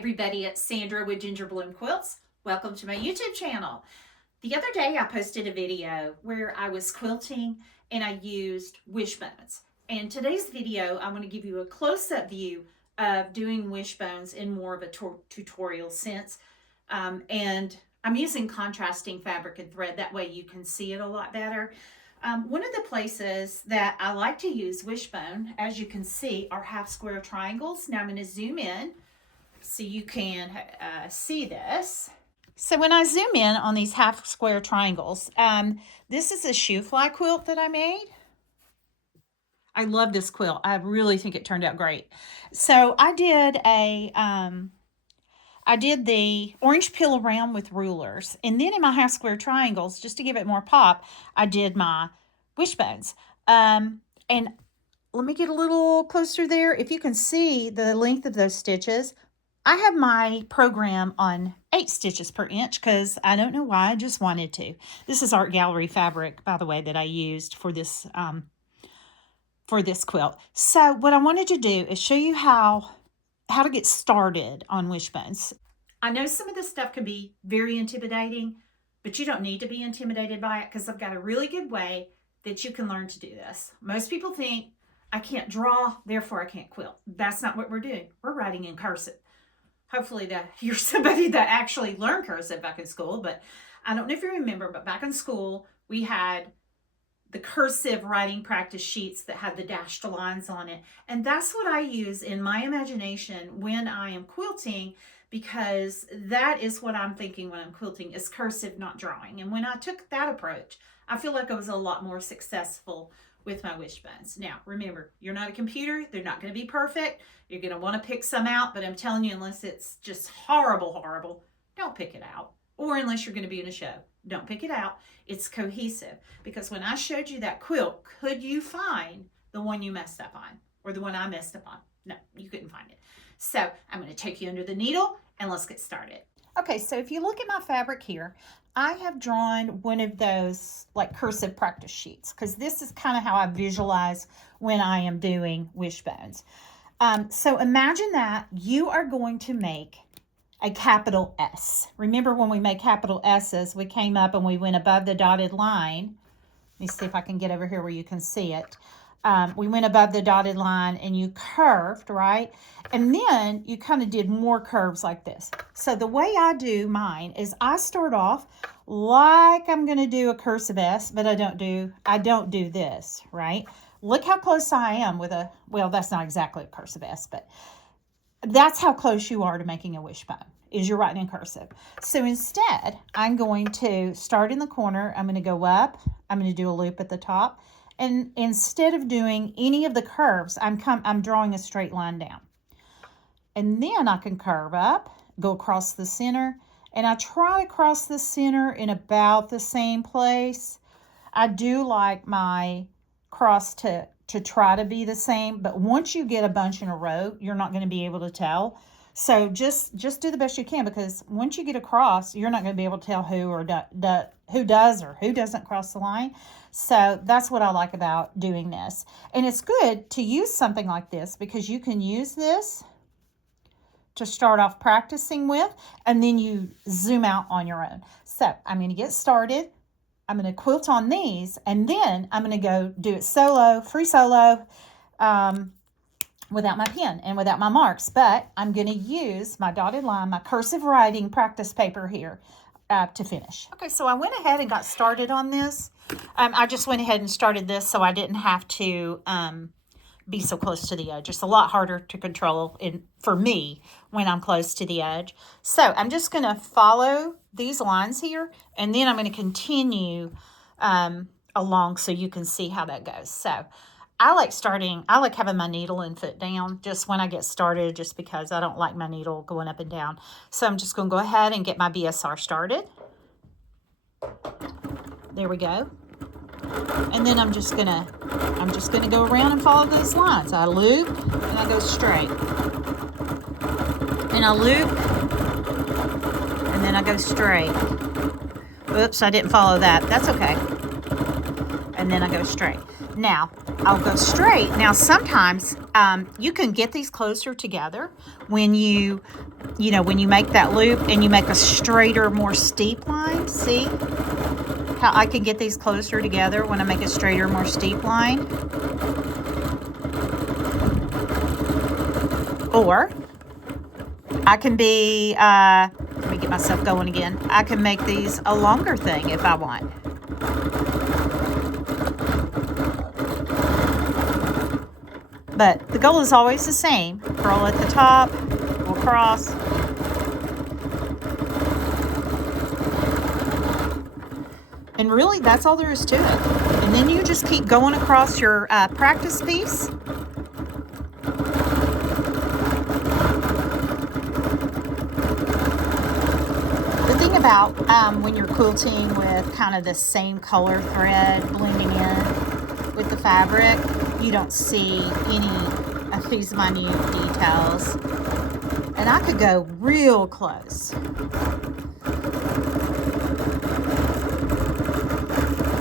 everybody, it's Sandra with Ginger Bloom Quilts. Welcome to my YouTube channel. The other day I posted a video where I was quilting and I used wishbones. And today's video I'm going to give you a close-up view of doing wishbones in more of a tutorial sense. And I'm using contrasting fabric and thread, that way you can see it a lot better. One of the places that I like to use wishbone, as you can see, are half square triangles. Now I'm going to zoom in so you can see this. So when I zoom in on these half square triangles, this is a shoe fly quilt that I made. I love this quilt. I really think it turned out great. So I did the orange peel around with rulers, and then in my half square triangles, just to give it more pop, I did my wishbones. And let me get a little closer there. If you can see the length of those stitches, I have my program on 8 stitches per inch because I don't know why, I just wanted to. This is Art Gallery fabric, by the way, that I used for this quilt. So what I wanted to do is show you how to get started on wishbones. I know some of this stuff can be very intimidating, but you don't need to be intimidated by it because I've got a really good way that you can learn to do this. Most people think, I can't draw, therefore I can't quilt. That's not what we're doing. We're writing in cursive. Hopefully that you're somebody that actually learned cursive back in school, but I don't know if you remember, but back in school, we had the cursive writing practice sheets that had the dashed lines on it. And that's what I use in my imagination when I am quilting, because that is what I'm thinking when I'm quilting, is cursive, not drawing. And when I took that approach, I feel like I was a lot more successful with my wishbones. Now, remember, you're not a computer. They're not going to be perfect. You're going to want to pick some out, but I'm telling you, unless it's just horrible, don't pick it out. Or unless you're going to be in a show, don't pick it out. It's cohesive. Because when I showed you that quilt, could you find the one you messed up on? Or the one I messed up on? No, you couldn't find it. So I'm going to take you under the needle and let's get started. Okay, so if you look at my fabric here, I have drawn one of those like cursive practice sheets, because this is kind of how I visualize when I am doing wishbones. So imagine that you are going to make a capital S. Remember when we made capital S's, we came up and we went above the dotted line. Let me see if I can get over here where you can see it. We went above the dotted line and you curved, right? And then you kind of did more curves like this. So the way I do mine is I start off like I'm going to do a cursive S, but I don't do this, right? Look how close I am with a, well, that's not exactly a cursive S, but that's how close you are to making a wishbone, is you're writing in cursive. So instead, I'm going to start in the corner. I'm going to go up. I'm going to do a loop at the top. And instead of doing any of the curves, I'm drawing a straight line down. And then I can curve up, go across the center, and I try to cross the center in about the same place. I do like my cross to try to be the same, but once you get a bunch in a row, you're not going to be able to tell. So just do the best you can, because once you get across, you're not going to be able to tell who does or who doesn't cross the line. So that's what I like about doing this. And it's good to use something like this because you can use this to start off practicing with, and then you zoom out on your own. So I'm going to get started. I'm going to quilt on these, and then I'm going to go do it solo, free solo, without my pen and without my marks. But I'm going to use my dotted line, my cursive writing practice paper here to finish. Okay, so I went ahead and got started on this. I just went ahead and started this so I didn't have to be so close to the edge. It's a lot harder to control for me when I'm close to the edge. So I'm just going to follow these lines here, and then I'm going to continue along so you can see how that goes. So I like having my needle and foot down just when I get started, just because I don't like my needle going up and down. So I'm just going to go ahead and get my BSR started. There we go. And then I'm just gonna go around and follow those lines. I loop and I go straight. And I loop and then I go straight. Oops, I didn't follow that. That's okay. And and then I go straight. Now, I'll go straight. Now, sometimes you can get these closer together when you make that loop and you make a straighter, more steep line. See how I can get these closer together when I make a straighter, more steep line? Or I can be, let me get myself going again. I can make these a longer thing if I want. But the goal is always the same. Purl at the top, go across. And really, that's all there is to it. And then you just keep going across your practice piece. The thing about when you're quilting with kind of the same color thread blending in with the fabric, you don't see any of these minute details. And I could go real close.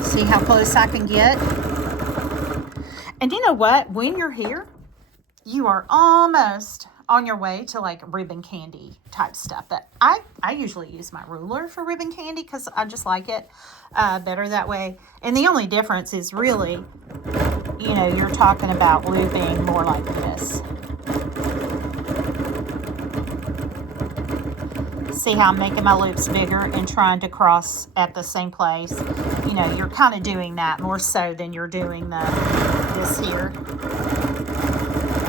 See how close I can get? And you know what? When you're here, you are almost on your way to like ribbon candy type stuff. But I usually use my ruler for ribbon candy because I just like it better that way. And the only difference is really, you're talking about looping more like this. See how I'm making my loops bigger and trying to cross at the same place? You're kind of doing that more so than you're doing this here.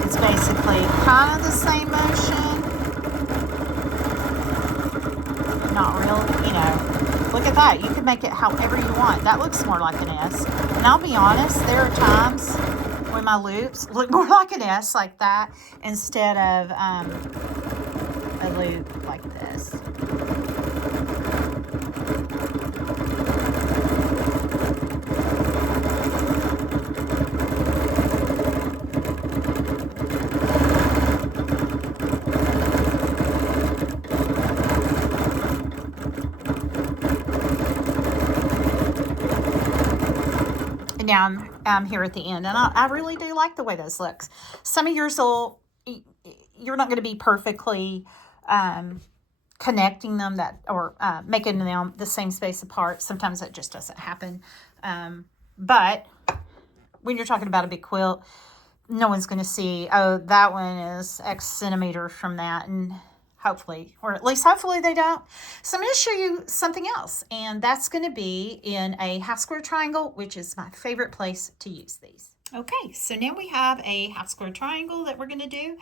It's basically kind of the same motion. Not real, Look at that. You can make it however you want. That looks more like an S. And I'll be honest, there are times when my loops look more like an S like that instead of a loop like this. Now I'm here at the end, and I really do like the way this looks. Some of yours you're not going to be perfectly connecting them or making them the same space apart. Sometimes that just doesn't happen. But when you're talking about a big quilt, no one's going to see, oh, that one is X centimeters from that, and hopefully they don't. So I'm going to show you something else, and that's going to be in a half square triangle, which is my favorite place to use these. Okay, so now we have a half square triangle that we're going to do,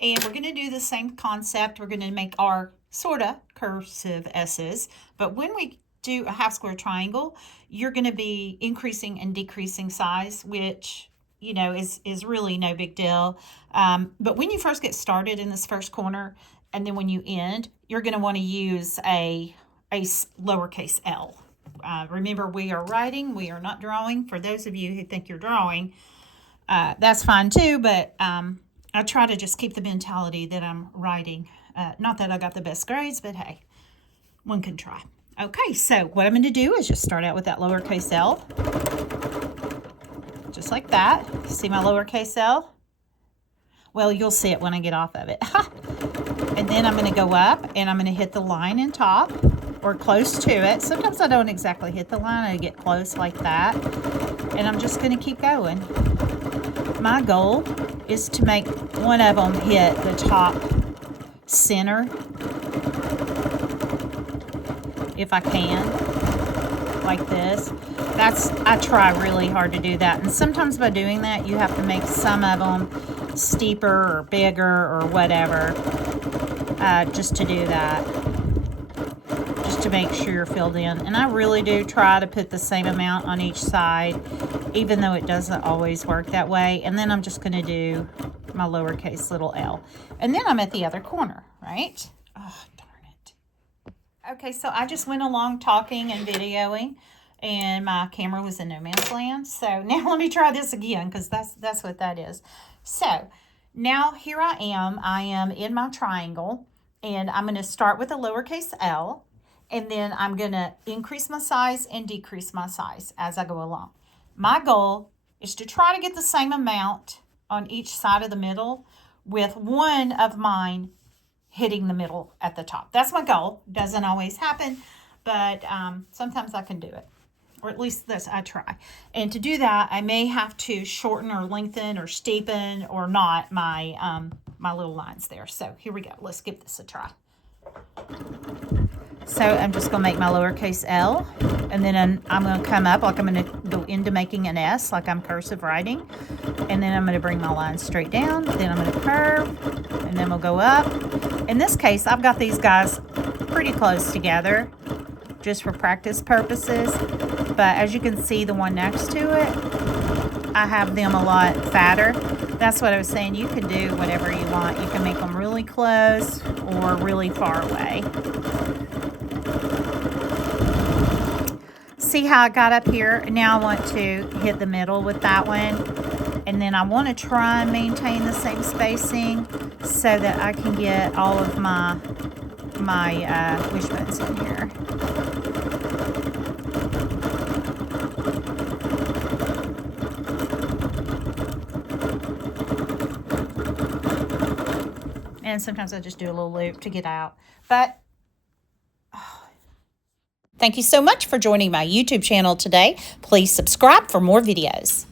and we're going to do the same concept. We're going to make our sort of cursive S's, but when we do a half square triangle, you're going to be increasing and decreasing size, which is really no big deal. But when you first get started in this first corner, and then when you end, you're going to want to use a lowercase l. Remember, we are writing, we are not drawing. For those of you who think you're drawing, that's fine too, but I try to just keep the mentality that I'm writing. Not that I got the best grades, but hey, one can try. Okay, so what I'm going to do is just start out with that lowercase l. Just like that. See my lowercase l? Well, you'll see it when I get off of it. And then I'm going to go up and I'm going to hit the line in top or close to it. Sometimes I don't exactly hit the line. I get close like that. And I'm just going to keep going. My goal is to make one of them hit the top center if I can, like this. I try really hard to do that. And sometimes by doing that, you have to make some of them steeper or bigger or whatever, just to do that, just to make sure you're filled in. And I really do try to put the same amount on each side, even though it doesn't always work that way. And then I'm just going to do my lowercase little l. And then I'm at the other corner, right? Oh, darn it. Okay, so I just went along talking and videoing, and my camera was in no man's land. So now let me try this again, because that's what that is. So now here I am in my triangle, and I'm going to start with a lowercase l, and then I'm going to increase my size and decrease my size as I go along. My goal is to try to get the same amount on each side of the middle with one of mine hitting the middle at the top. That's my goal. Doesn't always happen, but sometimes I can do it. Or at least this I try. And to do that, I may have to shorten or lengthen or steepen or not my my little lines there. So here we go. Let's give this a try. So I'm just going to make my lowercase l, and then I'm going to come up like I'm going to go into making an S, like I'm cursive writing, and then I'm going to bring my line straight down, then I'm going to curve, and then we'll go up. In this case, I've got these guys pretty close together just for practice purposes, but as you can see, the one next to it, I have them a lot fatter. That's what I was saying. You can do whatever you want. You can make them really close or really far away. See how I got up here? Now I want to hit the middle with that one. And then I want to try and maintain the same spacing so that I can get all of my wishbones in here. And sometimes I just do a little loop to get out. But thank you so much for joining my YouTube channel today. Please subscribe for more videos.